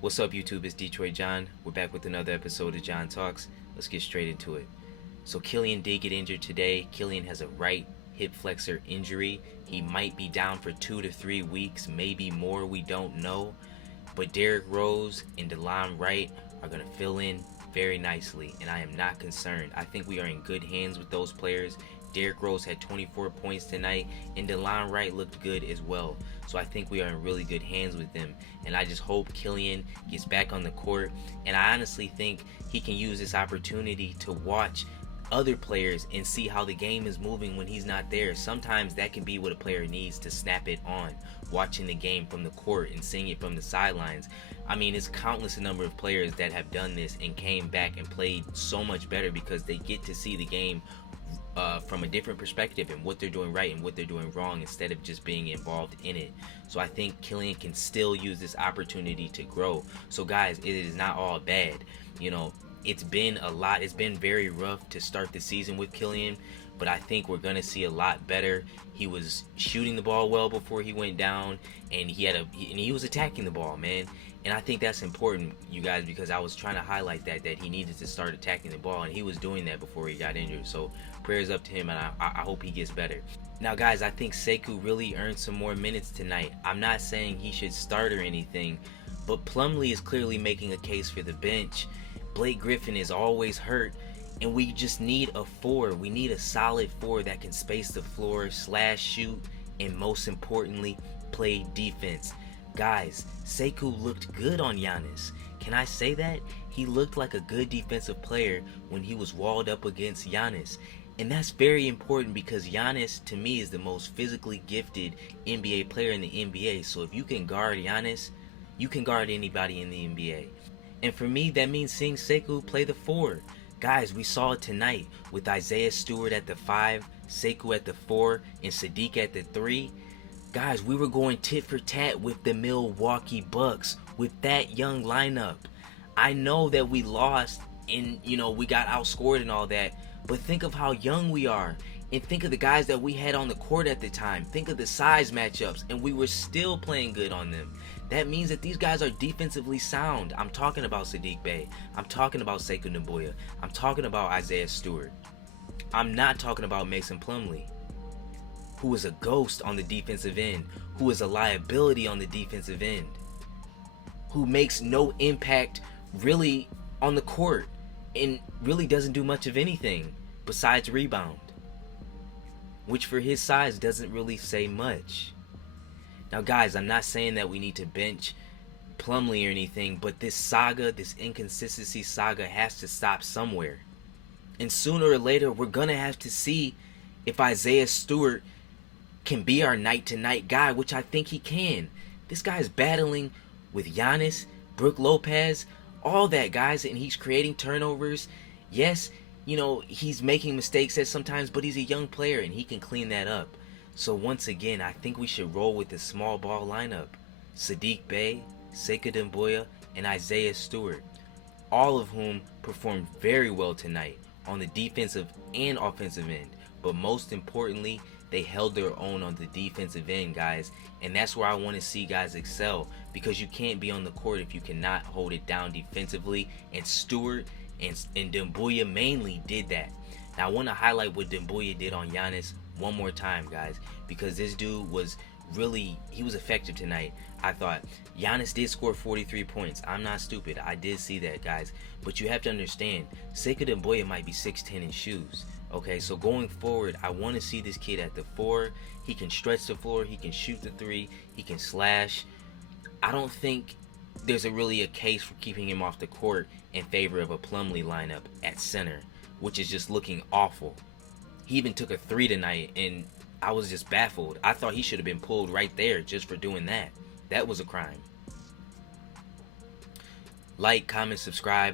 What's up, YouTube? It's Detroit John. We're back with another episode of John Talks. Let's get straight into it. So Killian did get injured today. Killian has a right hip flexor injury. He might be down for 2 to 3 weeks, maybe more, we don't know. But Derrick Rose and DeLon Wright are going to fill in very nicely, and I am not concerned. I think we are in good hands with those players. Derrick Rose had 24 points tonight, and DeLon Wright looked good as well. So I think we are in really good hands with them. And I just hope Killian gets back on the court. And I honestly think he can use this opportunity to watch other players and see how the game is moving when he's not there. Sometimes that can be what a player needs to snap it on, watching the game from the court and seeing it from the sidelines. I mean, it's countless number of players that have done this and came back and played so much better because they get to see the game from a different perspective and what they're doing right and what they're doing wrong instead of just being involved in it. So I think Killian can still use this opportunity to grow. So guys, it is not all bad. You know, it's been a lot. It's been very rough to start the season with Killian, but I think we're gonna see a lot better. He was shooting the ball well before he went down, and he was attacking the ball, man. And I think that's important, you guys, because I was trying to highlight that he needed to start attacking the ball, and he was doing that before he got injured. So prayers up to him, and I hope he gets better. Now, guys, I think Sekou really earned some more minutes tonight. I'm not saying he should start or anything, but Plumlee is clearly making a case for the bench. Blake Griffin is always hurt, and we just need a 4. We need a solid 4 that can space the floor, slash shoot, and most importantly, play defense. Guys, Sekou looked good on Giannis. Can I say that? He looked like a good defensive player when he was walled up against Giannis. And that's very important because Giannis, to me, is the most physically gifted NBA player in the NBA. So if you can guard Giannis, you can guard anybody in the NBA. And for me, that means seeing Sekou play the 4. Guys, we saw it tonight with Isaiah Stewart at the 5, Sekou at the 4, and Sadiq at the 3. Guys, we were going tit for tat with the Milwaukee Bucks with that young lineup. I know that we lost and, we got outscored and all that, but think of how young we are. And think of the guys that we had on the court at the time. Think of the size matchups, and we were still playing good on them. That means that these guys are defensively sound. I'm talking about Sadiq Bey. I'm talking about Sekou Doumbouya. I'm talking about Isaiah Stewart. I'm not talking about Mason Plumlee, who is a ghost on the defensive end, who is a liability on the defensive end, who makes no impact really on the court and really doesn't do much of anything besides rebound, which for his size doesn't really say much. Now guys, I'm not saying that we need to bench Plumlee or anything, but this saga, this inconsistency saga, has to stop somewhere. And sooner or later, we're gonna have to see if Isaiah Stewart can be our night-to-night guy, which I think he can. This guy's battling with Giannis, Brook Lopez, all that, guys, and he's creating turnovers. Yes, he's making mistakes at sometimes, but he's a young player and he can clean that up. So once again, I think we should roll with the small ball lineup. Sadiq Bey, Sekou Doumbouya, and Isaiah Stewart, all of whom performed very well tonight on the defensive and offensive end. But most importantly, they held their own on the defensive end, guys. And that's where I want to see guys excel, because you can't be on the court if you cannot hold it down defensively. And Stewart and Doumbouya mainly did that. Now I want to highlight what Doumbouya did on Giannis one more time, guys, because this dude was he was effective tonight. I thought Giannis did score 43 points. I'm not stupid. I did see that, guys. But you have to understand, Sekou Doumbouya might be 6'10" in shoes. Okay, so going forward, I want to see this kid at the 4. He can stretch the floor. He can shoot the 3. He can slash. I don't think there's really a case for keeping him off the court in favor of a Plumlee lineup at center, which is just looking awful. He even took a 3 tonight, and I was just baffled. I thought he should have been pulled right there just for doing that. That was a crime. Like, comment, subscribe.